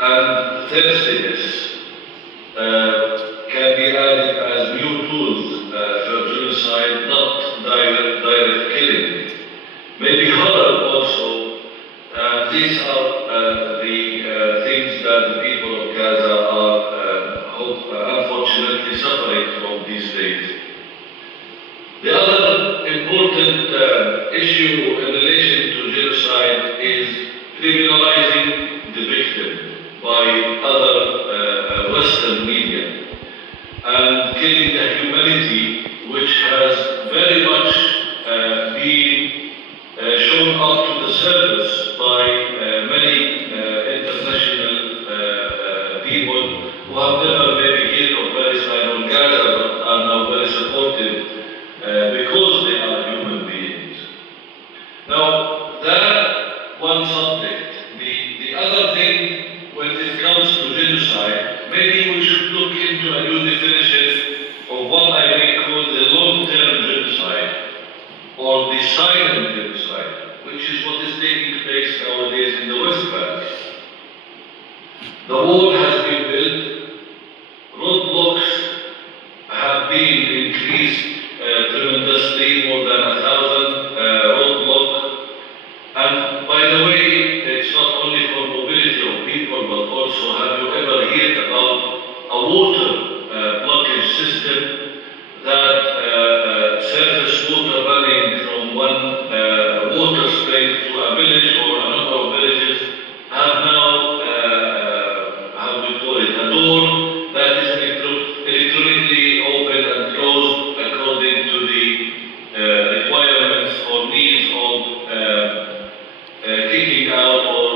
and thirstiness can be added as new tools for genocide, not direct killing. Maybe horror also. These are the things that the people of Gaza are unfortunately suffering from these days. The other important issue in relation to genocide is criminalizing the victim by other Western media and killing the humanity which has very much been shown up to the surface by many international people who have never maybe heard of Palestine or Gaza but are now very supportive because they are human beings. Now, that one subject. The other thing, when it comes to genocide, maybe we should look into a new definition of what I may call the long-term genocide or the silent genocide, which is what is taking place nowadays in the West Bank. The wall has been built, roadblocks have been increased tremendously, more than 1,000 roadblocks. And by the way, it's not only for mobility of people, but also, have you ever heard about a water blockage system that surface water running from one water spring to a village or a number of villages have now, how do we call it, a door that is electronically open and closed according to the requirements or needs of kicking out or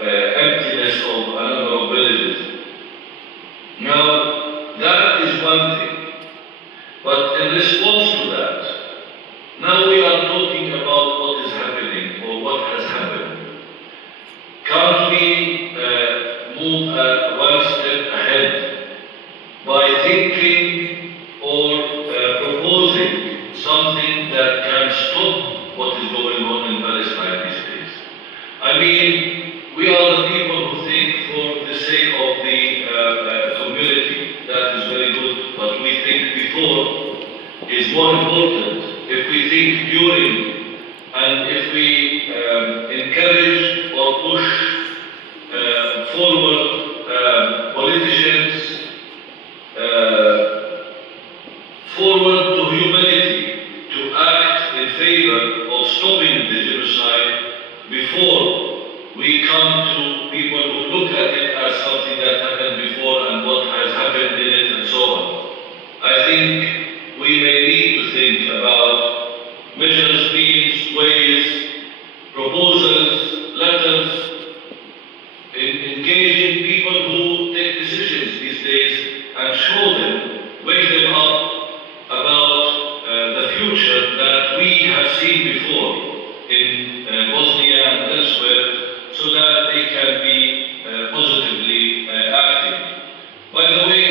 emptiness of a number of villages. Now, that is one thing. But in response to that, now we are talking about what is happening or what has happened. Can't we move one step ahead by thinking or proposing something that can stop what is going on in Palestine these days? I mean, we are the people who think for the sake of the community. That is very good, but we think before is more important. If we think during, and if we encourage or push forward politicians forward to humanity to act in favor of stopping the genocide before we come to people who look at it as something that happened before and what has happened in it and so on. I think we may need to think about measures, means, ways, proposals, letters, engaging people who take decisions these days and show them, wake them up about the future that we have seen before in Bosnia and elsewhere, so that they can be positively acting. By the way,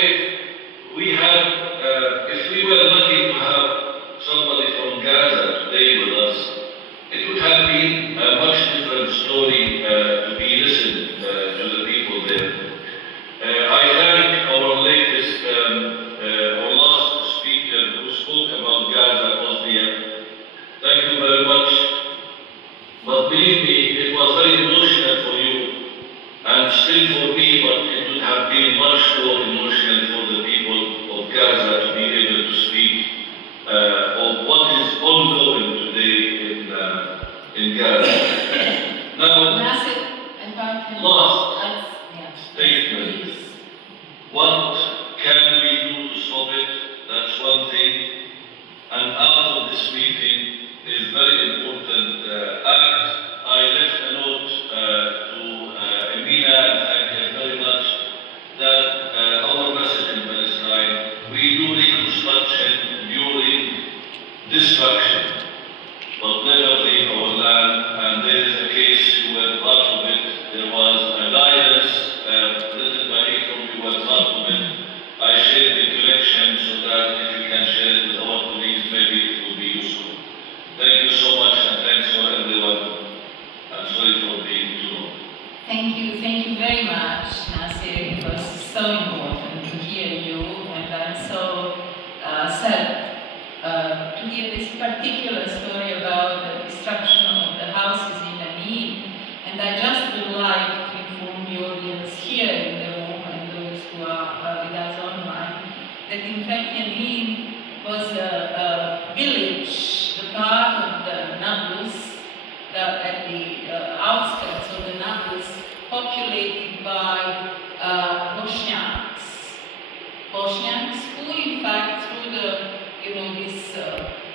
if we were lucky to have somebody from Gaza today with us, it would have been a much different story to be listened to the people there. I thank our latest, our last speaker who spoke about Gaza, Bosnia. Thank you very much. But believe me, it was very emotional for you, and still for me, but it would have been much more emotional for the people of Gaza to be able to speak of what is ongoing today in Gaza. Now, last statement. What can we do to stop it? That's one thing. And out of this meeting is very important act. I left a note to Emina and thank her very much that our message in Palestine, we do reconstruction during destruction, but never leave our land. And there is a case, you were part of it. There was a guidance written by Ikram, you were part of it. I shared the collection so that if you can share it with our colleagues, maybe it will be useful. Thank you so much, and thanks for everyone. I'm sorry for being too long. Thank you very much. said, to hear this particular story about the destruction of the houses in Anin. And I just would like to inform the audience here in the room and those who are with us online that in fact Anin was a village, the part of the Nablus, at the outskirts of the Nablus, populated by Bosniaks. Bosniaks who in fact through the, this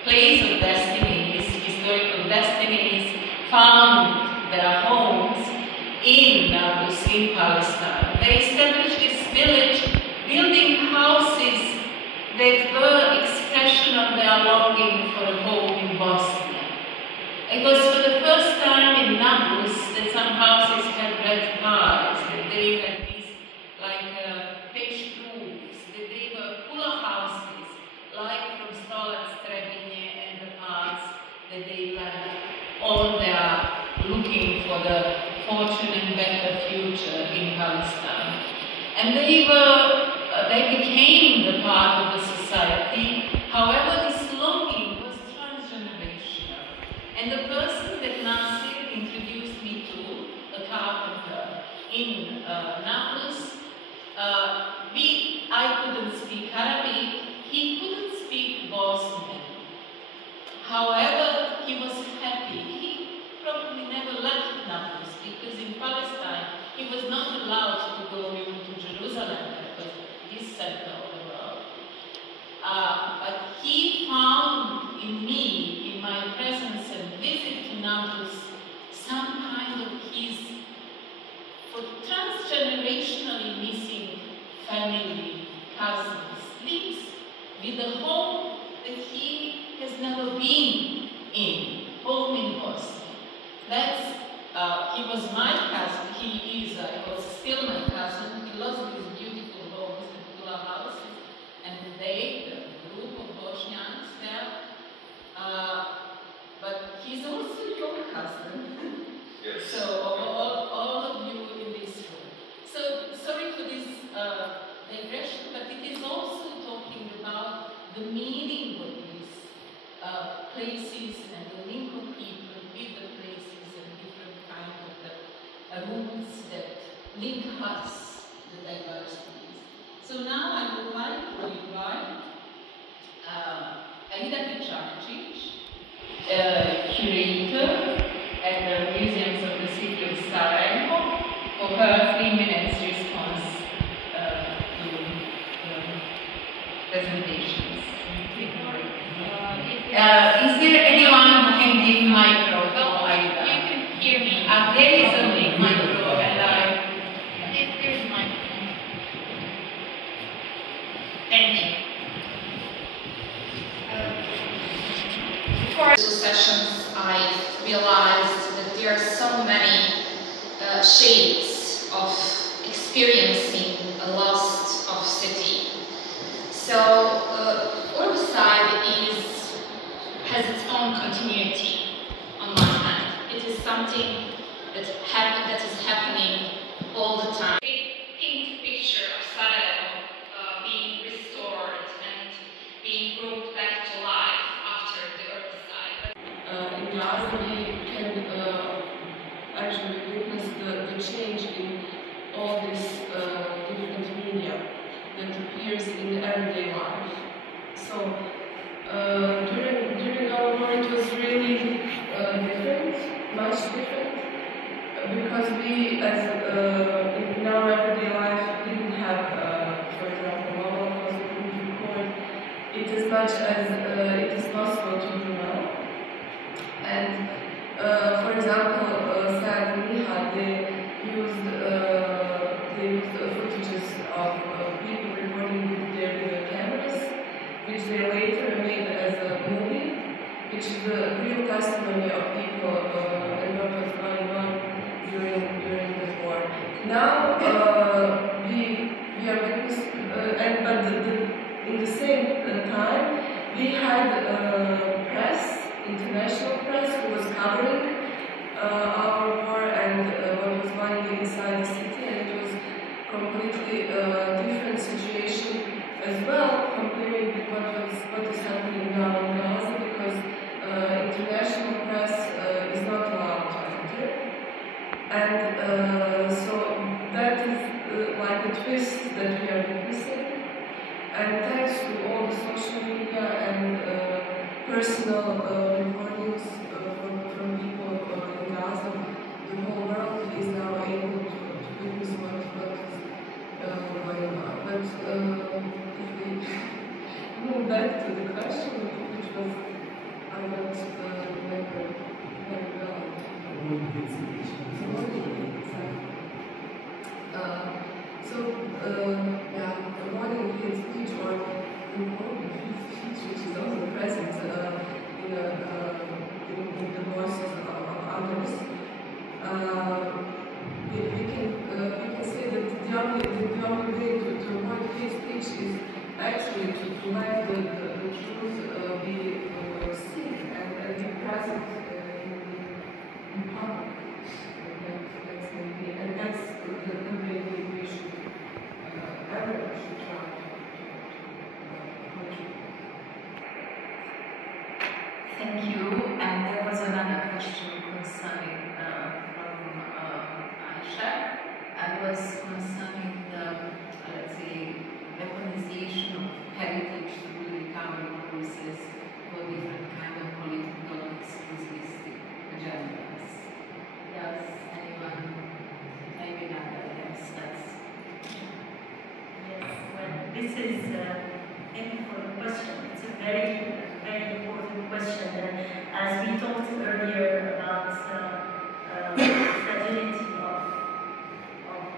place of destiny, this historical destinies, found their homes in Nablus, in Palestine. They established this village, building houses that were expression of their longing for a home in Bosnia. It was for the first time in Nablus that some houses had red tiles, that they had these pitched roofs, that they were cooler houses, like from Stolac, Trebinje and the parts that they led on their looking for the fortune and better future in Palestine. And they became the part of the society. However, this longing was transgenerational. And the person that Nasir introduced me to, a carpenter in Nablus, I couldn't speak Arabic, he couldn't speak Bosnian. However, he was happy. He probably never left Nablus because in Palestine he was not allowed to go even to Jerusalem, that was his center of the world. But he found in me, in my presence and visit to Nablus, some kind of his transgenerationally missing family, cousins, links with the home that he has never been in, home in Bosnia. He was my cousin, I was still my cousin. He lost his beautiful homes and cooler houses, and they, the group of Bosnians there, but he's also your cousin. Yes. So all of you in this room. So sorry for this digression, but it is also talking about the meaning of these places and the link of people with the places and different kinds of the roots that link us, the diversities. So now I would like to invite Aida Pičakčić, curator at the Museums of the City of Sarajevo, for her 3 minutes response to presentations. Is there anyone who can give micro to Aida? You can hear me. There is a micro, and there's a microphone. Thank you. Before those sessions, I realized that there are so many shades of experiencing a loss of city. So, URBICIDE has its own continuity on one hand. It is something that is happening all the time. A pink picture of Sarajevo being restored and being brought back to life after the URBICIDE. In the art we can actually witness the change in all these different media that appears in everyday life. So during our war it was really different, much different, because we as in our everyday life didn't have, for example, mobile phones, we couldn't record it as much as it is possible to do now. And for example, Sad and Niha, they used footages of people recording with their video cameras, which they later made as a movie, which is the real testimony of people and what was going on during the war. Now we are witnessing, but in the same time we had press. International press who was covering our war and what was going on inside the city, and it was completely different situation as well comparing with what was personal recordings from people in Gaza. The whole world is now able to witness what is going on. But if we move back to the question, which was, I don't remember very well. Yeah, the morning hate speech or important hate speech, which is also present in the voices of others. We can say that the only way to avoid hate speech is actually to let the truth be seen and be present in public. And that's the way we should, everyone should try to contribute. Thank you. And there was another question concerning from Aisha. It was concerning the, let's say, weaponization of heritage through the recovery process for different kind of political exclusivist agendas. Does anyone, maybe not, yes, that's. Yes, well, this is, thank you for the question. It's a very, very important question. And as we talked earlier about the fragility of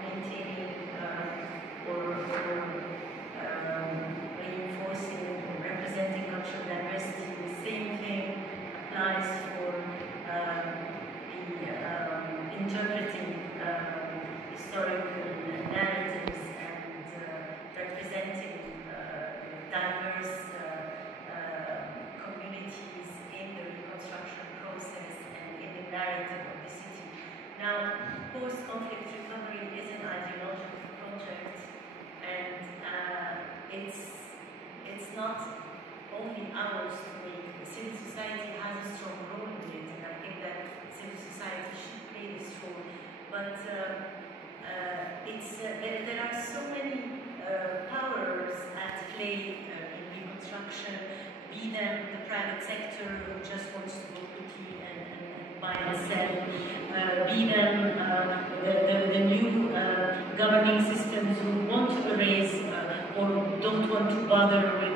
maintaining or reinforcing or representing cultural diversity, the same thing applies for interpreting historical narratives and representing diverse communities in the reconstruction process and in the narrative of the city. Now, post-conflict recovery is an ideological project, and it's not only ours to make. Civil society has a strong role in it, and I think that civil society should play this role. But there are so many powers at play in reconstruction, be them the private sector who just wants to go quickly and buy and sell, be them the new governing systems who want to erase or don't want to bother with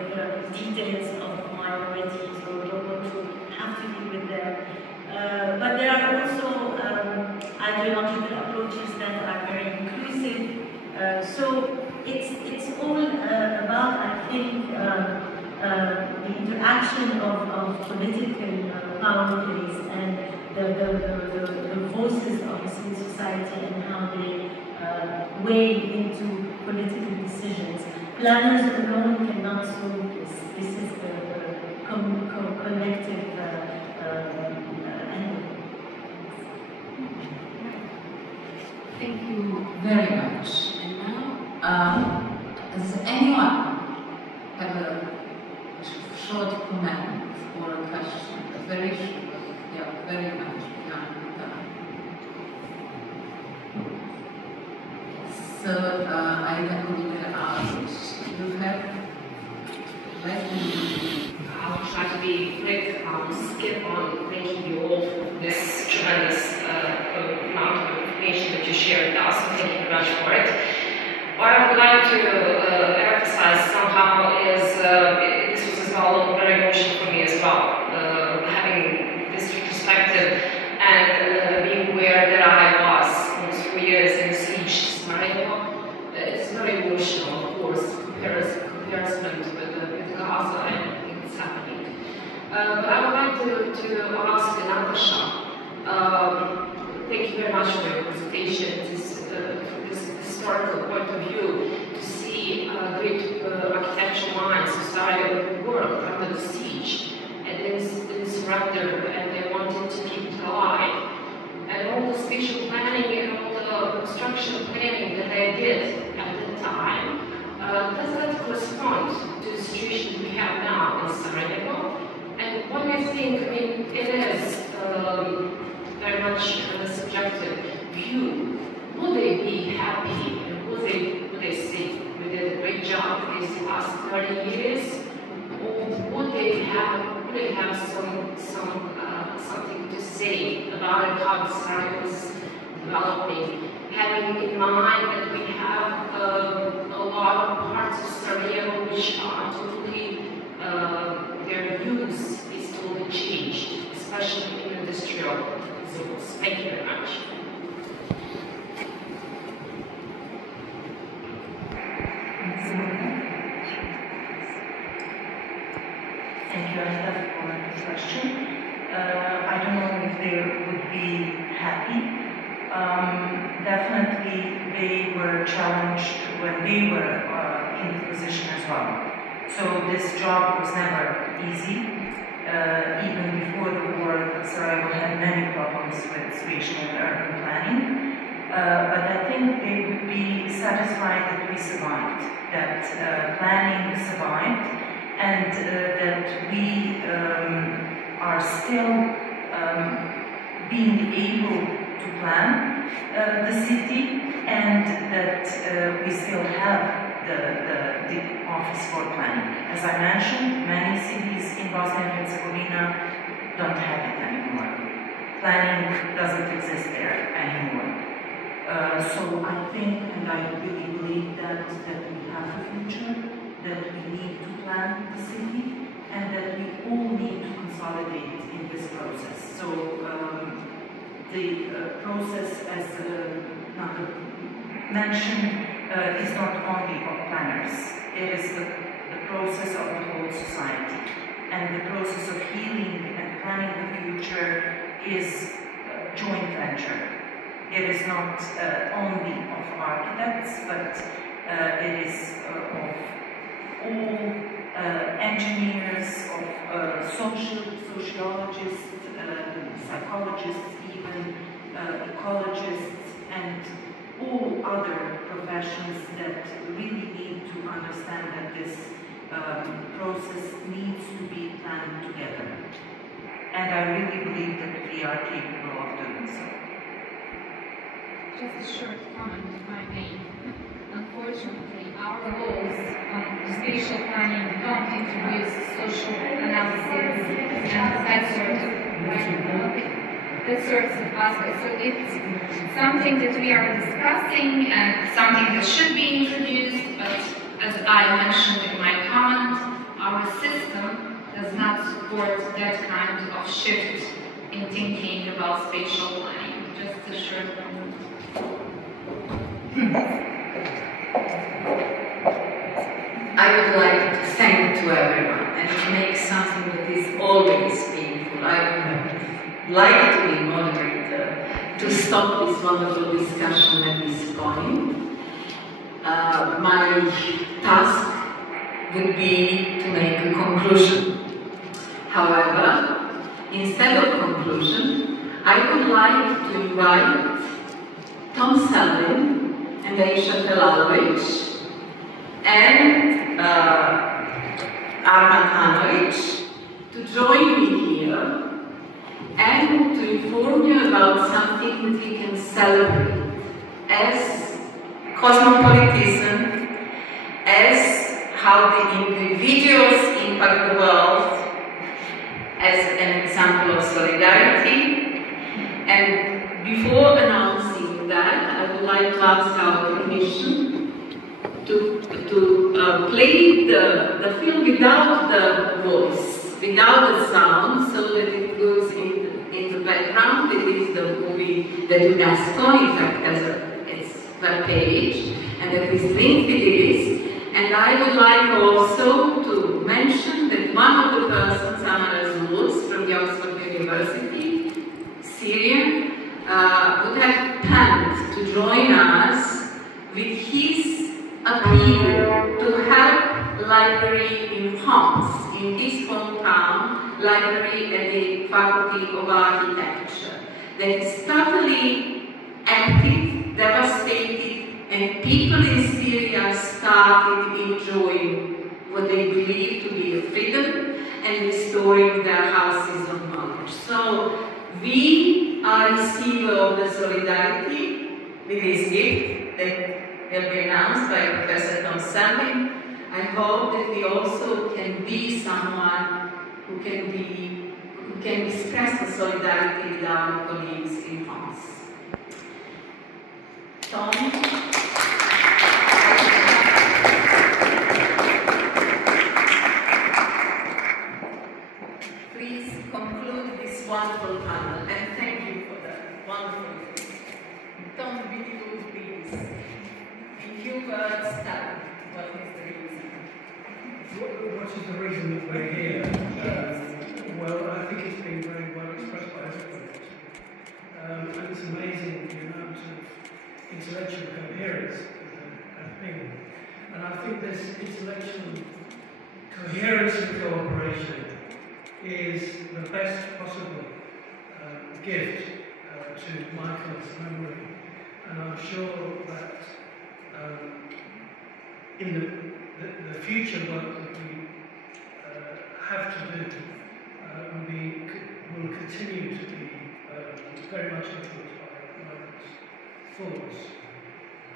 details of minorities or don't want to have to deal with them. But there are also ideological approaches that are very inclusive. So it's all about, I think, the interaction of political power plays and the voices of civil society and how they weigh into political decisions. Planners alone cannot solve this. This is the collective endeavor. Thank you very much. And now, does anyone have a short comment or a question? A very short, yeah, very much behind the time. So, I will ask, you have I'll try to be quick. Skip on thanking you all for this tremendous amount of information that you shared with us, and thank you very much for it. What I would like to emphasize somehow is this was as well very emotional for me as well, having this perspective and being aware that I was almost 4 years in siege Sarajevo. It's very emotional, of course, comparison with Gaza and everything that's happening. But I would like to ask Natasha, thank you very much for your presentation, from this historical point of view, to see great architectural minds who started the world under the siege, and then surrender, and they wanted to keep it alive. And all the spatial planning and all the construction planning that they did at that time, does that correspond to the situation we have now in Sarajevo? And what I think, I mean, it is very much a subjective view. Will they be happy and will they say we did a great job these last 30 years? Or would they have probably have something to say about how Sarajevo is developing, having in mind that we have a lot of parts of Sarajevo which are totally, their use is totally changed, especially in industrial zones. Thank you very much. Thank you, Anita, for the question. I don't know if they would be happy. Definitely, they were challenged when they were in the position as well. So this job was never easy. Even before the war, Sarajevo had many problems with spatial and urban planning. But I think they would be satisfied that we survived, that planning survived, and that we are still being able to plan the city, and that we still have the office for planning. As I mentioned, many cities in Bosnia and Herzegovina don't have it anymore. Planning doesn't exist there anymore. So I think, and I really believe that we have a future, that we need to plan the city, and that we all need to consolidate in this process. So the process, as Nata mentioned, is not only of planners. It is the process of the whole society. And the process of healing and planning the future is a joint venture. It is not only of architects, but it is of all engineers, of sociologists, psychologists, even ecologists, and all other professions that really need to understand that this process needs to be planned together. And I really believe that we are capable of doing so. Just a short comment, if I may. Unfortunately, our goals on spatial planning don't introduce social analysis and that sort of aspect. So it's something that we are discussing and something that should be introduced, but as I mentioned in my comment, our system does not support that kind of shift in thinking about spatial planning. Just a short comment. I would like to thank to everyone and to make something that is always painful. I would like to be moderator to stop this wonderful discussion at this point. My task would be to make a conclusion. However, instead of conclusion, I would like to invite Tom Selwyn and Aisha Telalovic and Arman Hanovic to join me here and to inform you about something that we can celebrate as cosmopolitanism, as how the individuals impact the world, as an example of solidarity. And before announcing that, I would like to ask our permission to play the film without the voice, without the sound, so that it goes in the background. It is the movie that UNESCO, in fact, has its webpage, and that is linked with this. And I would like also to mention that one of the persons, Amara Zulus, from the Oxford University, Syria, would have planned to join us with his appeal to help library in Homs, in his hometown, library at the Faculty of Architecture, that is totally empty, devastated, and people in Syria started enjoying what they believe to be a freedom and restoring their houses of knowledge. So we are receiver of the solidarity with this gift that will be announced by Professor Tom Selwyn. I hope that we also can be someone who can express the solidarity with our colleagues in France. Tom? Please conclude this wonderful panel, and thank you for that wonderful thing. Don't be too please. In few words, tell what is the reason? What is the reason that we're here? Well, I think it's been very well expressed by everybody. And it's amazing the amount of intellectual coherence that has been. And I think this intellectual coherence and cooperation is the best possible gift to Michael's memory. And I'm sure that in the future work that we have to do will continue to be very much influenced by Michael's thoughts.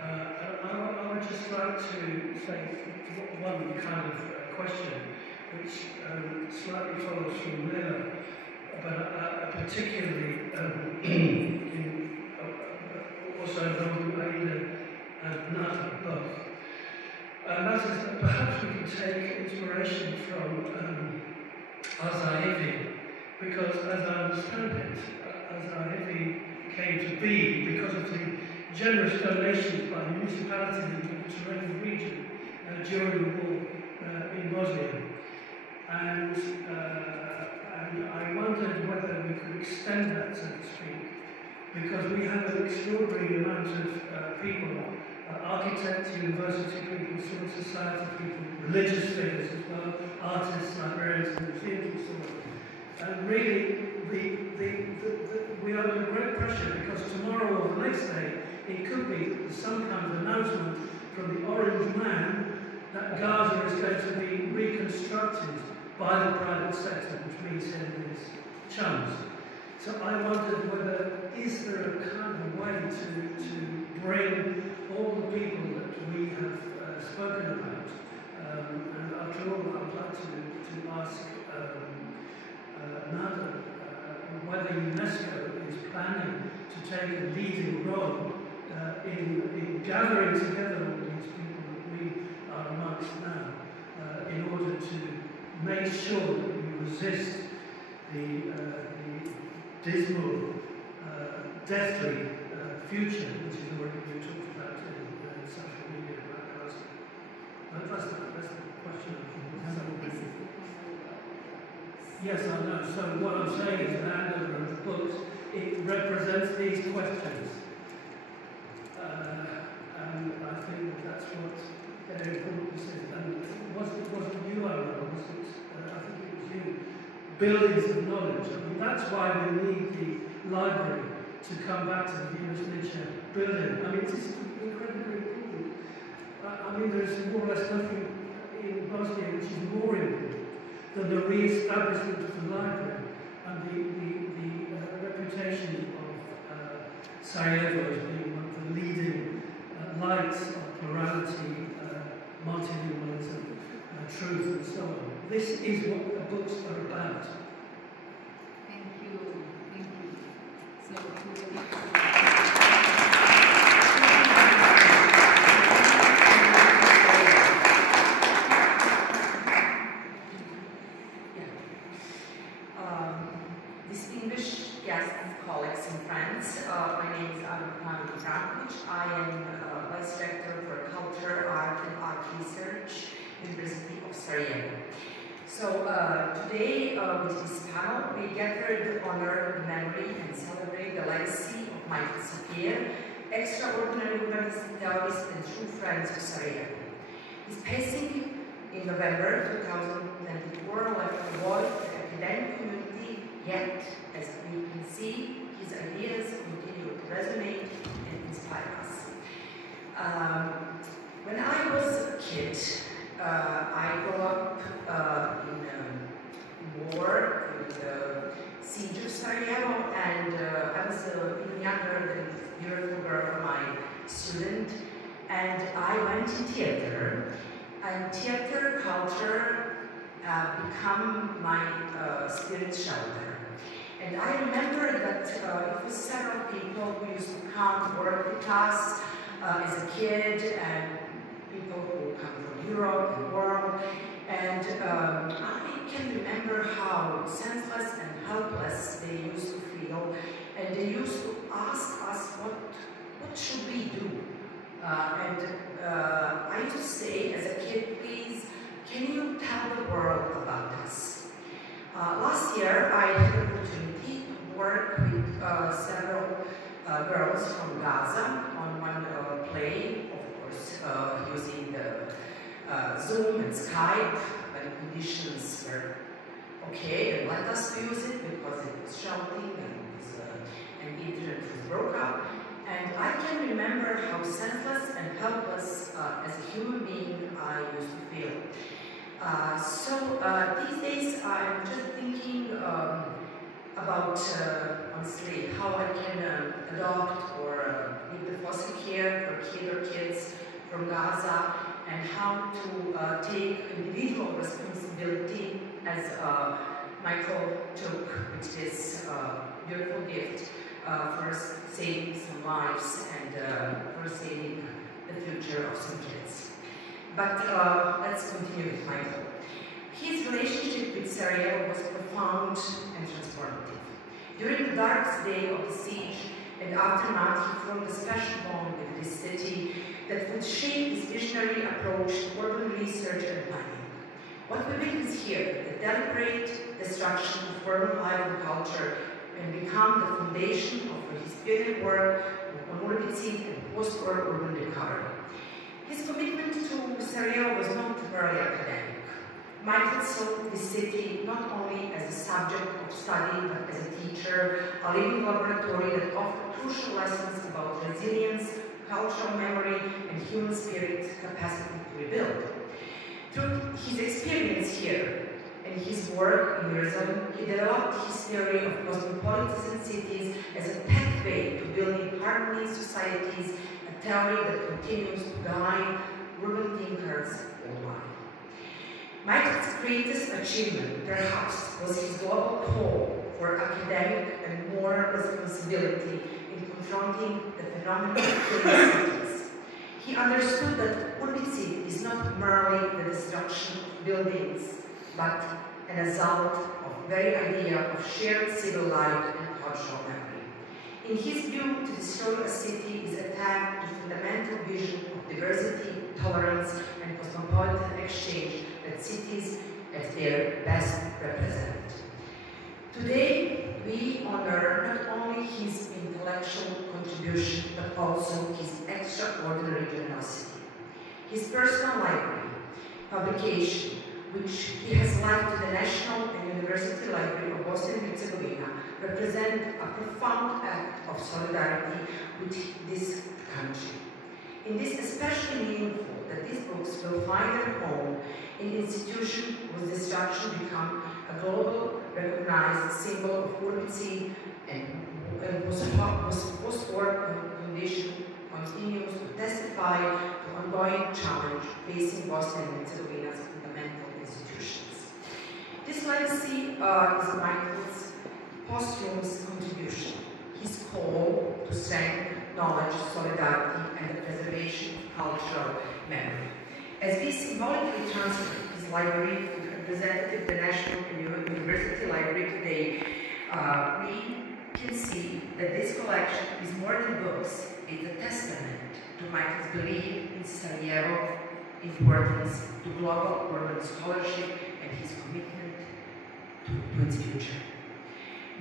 I would just like to say one kind of question which slightly follows from Leila, but particularly also involving Aida and Nata both. And that is that perhaps we can take inspiration from Sarajevo, because as I understand it, Sarajevo came to be because of the generous donations by municipalities in the Mediterranean region during the war in Bosnia. And I wondered whether we could extend that, so to speak, because we have an extraordinary amount of people, architects, university people, civil society people, religious figures as well, artists, librarians, and museums and so on. And really, we are under great pressure because tomorrow or the next day, it could be some kind of announcement from the Orange Man that Gaza is going to be reconstructed by the private sector, which means him and his chums. So I wondered whether, is there a kind of way to bring all the people that we have spoken about, and after all, I would like to ask Nada whether UNESCO is planning to take a leading role in gathering together all these people that we are amongst now, in order to make sure that we resist the dismal, deathly future which is already being talked about in social media about Gaza. That's the question. Yes, I know. So what I'm saying is the handover of the books, it represents these questions. And I think that's what very important is. And it wasn't you I wrote, I think it was you. Buildings of knowledge. I mean, that's why we need the library to come back to the Jewish nature building. I mean, it's incredibly important. I mean, there's more or less nothing in Bosnia which is more important than the re-establishment of the library and the reputation of Sarajevo as being one of the leading lights of plurality, multilingualism, truth, and so on. This is what the books are about. Thank you. Thank you. So, distinguished guests, colleagues, and friends, my name is I am Vice Director for Culture, Art, and Art Research, University of Sarajevo. So today, with this panel, we gather to honor the memory and celebrate the legacy of Michael Safier, extraordinary humanist theorist and true friend of Sarajevo. His passing in November 2024 left a void in the academic community, yet, as we can see, his ideas continue to resonate and inspire us. When I was a kid, I grew up in war in siege of Sarajevo, and I was even younger than the beautiful girl, my student, and I went to theater, and theater culture become my spirit shelter. And I remember that it was several people who used to come work with us as a kid, and people who come from Europe and the world. And I can remember how senseless and helpless they used to feel, and they used to ask us what should we do. I used to say as a kid, please, can you tell the world about us? Last year I had the opportunity to work with several girls from Gaza on one play, of course using the Zoom and Skype when conditions were okay and let us use it because it was shouting and internet was broke up. And I can remember how senseless and helpless as a human being I used to feel. So these days I'm just thinking about, honestly, how I can adopt or give the foster care for kids from Gaza, and how to take individual responsibility as Michael took with this beautiful gift for saving some lives and for saving the future of some kids. But let's continue with Michael. His relationship with Sarajevo was profound and transformative. During the darkest day of the siege and aftermath, he formed a special bond with this city that would shape his visionary approach to urban research and planning. What we witness here, the deliberate destruction of urban life and culture, and become the foundation of his pioneer work on URBICIDE and post-war urban recovery. His commitment to Sarajevo was not very academic. Michael saw the city not only as a subject of study, but as a teacher, a living laboratory that offered crucial lessons about resilience, cultural memory, and human spirit capacity to rebuild. Through his experience here and his work in Jerusalem, he developed his theory of cosmopolitan cities as a pathway to building harmonious societies, a theory that continues to guide urban thinkers worldwide. Michael's greatest achievement, perhaps, was his global call for academic and moral responsibility in confronting the phenomenon of killing cities. He understood that URBICIDE is not merely the destruction of buildings, but an assault of very idea of shared civil life and cultural memory. In his view, to destroy a city is attack the fundamental vision of diversity, tolerance, and cosmopolitan exchange that cities at their best represent. Today, we honor not only his intellectual contribution, but also his extraordinary generosity. His personal library, publication, which he has lent to the National and University Library of Bosnia and Herzegovina, represent a profound act of solidarity with this country. It is especially meaningful that these books will find their home in an institution whose destruction become a global recognized symbol of URBICIDE and whose post-war condition continues to testify to ongoing challenge facing Bosnia and Herzegovina's fundamental institutions. This legacy is Michael's posthumous contribution, his call to strength, knowledge, solidarity, and the preservation of cultural memory. As we symbolically transfer his library to the representative of the National and University Library today, we can see that this collection is more than books. It's a testament to Michael's belief in Sarajevo's importance to global urban scholarship and his commitment to its future.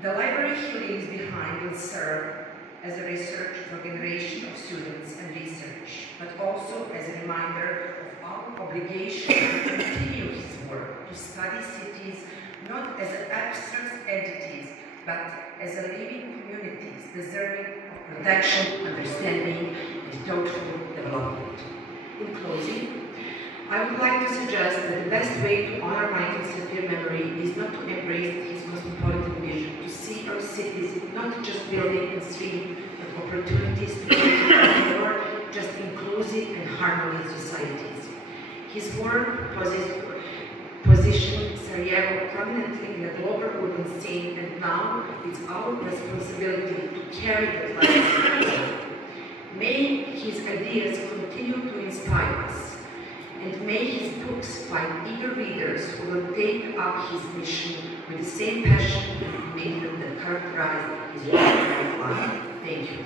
The library he leaves behind will serve as a research for a generation of students and research, but also as a reminder of our obligation to continue his work, to study cities not as abstract entities, but as a living communities deserving of protection, understanding, and thoughtful development. In closing, I would like to suggest that the best way to honor Michael Safier's memory is not to embrace his cosmopolitan vision, to see our cities not just building and streets, but opportunities to create more just inclusive and harmonious societies. His work positions Sarajevo prominently in the global urban scene, and now it's our responsibility to carry that legacy. May his ideas continue to inspire us, and may his books find eager readers who will take up his mission with the same passion and commitment that characterized his life. Thank you.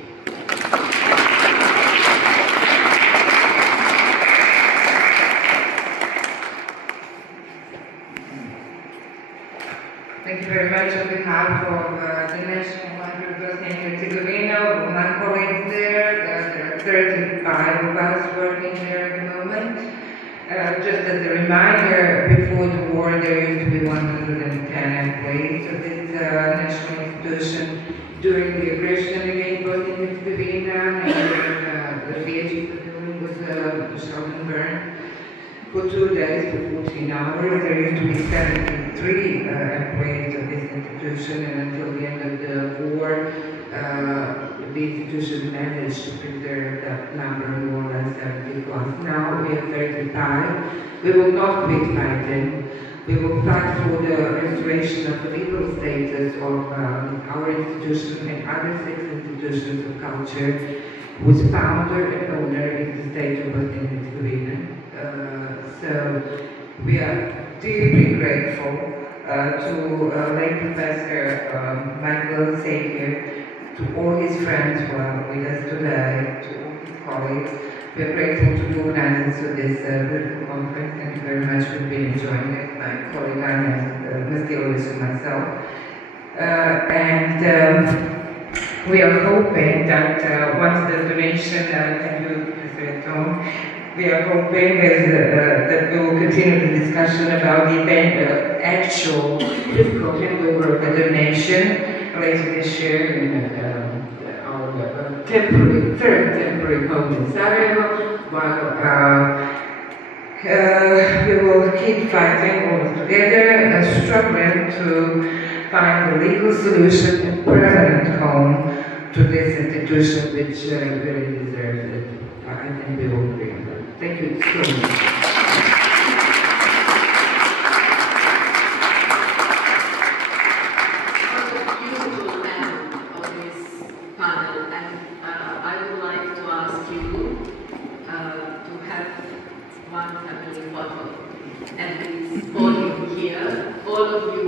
Thank you very much on behalf of the National Library of Bosnia and Herzegovina, all my colleagues there. There are 35 of us working there at the moment. Just as a reminder, before the war there used to be 110 employees of this national institution. During the aggression against Bosnia and Herzegovina, and the VHE pavilion was shot and burned. For 2 days, for 14 hours, there used to be 73 employees of this institution, and until the end of the war, the institution managed to preserve that number more or less 70 plus. Now we have 35. We will not quit fighting. We will fight for the restoration of the legal status of our institution and other 6 institutions of culture, whose founder and owner is the state of Bosnia and Herzegovina. So we are deeply grateful to late Professor Michael Safier, to all his friends who are with us today, to all his colleagues. We are grateful to the organizers of this beautiful conference. Thank you very much for being enjoying it, my colleague Anna, Mastilis and myself. We are hoping that once the donation can do Professor Tom, we are hoping that we will continue the discussion about the event, actual physical handover of the donation later this year in our third temporary home in Sarajevo, while we will keep fighting all together, struggling to find a legal solution and permanent home to this institution which really deserves it. I think we will agree on that. Thank you so much. Beautiful end of this panel, and I would like to ask you to have one family photo, and it's podium here, all of you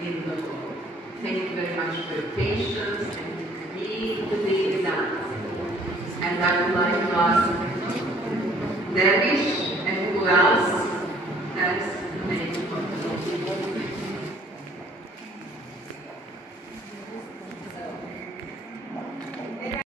in the hall. Thank you very much for your patience and being with us. And I would like to ask Dervish and who else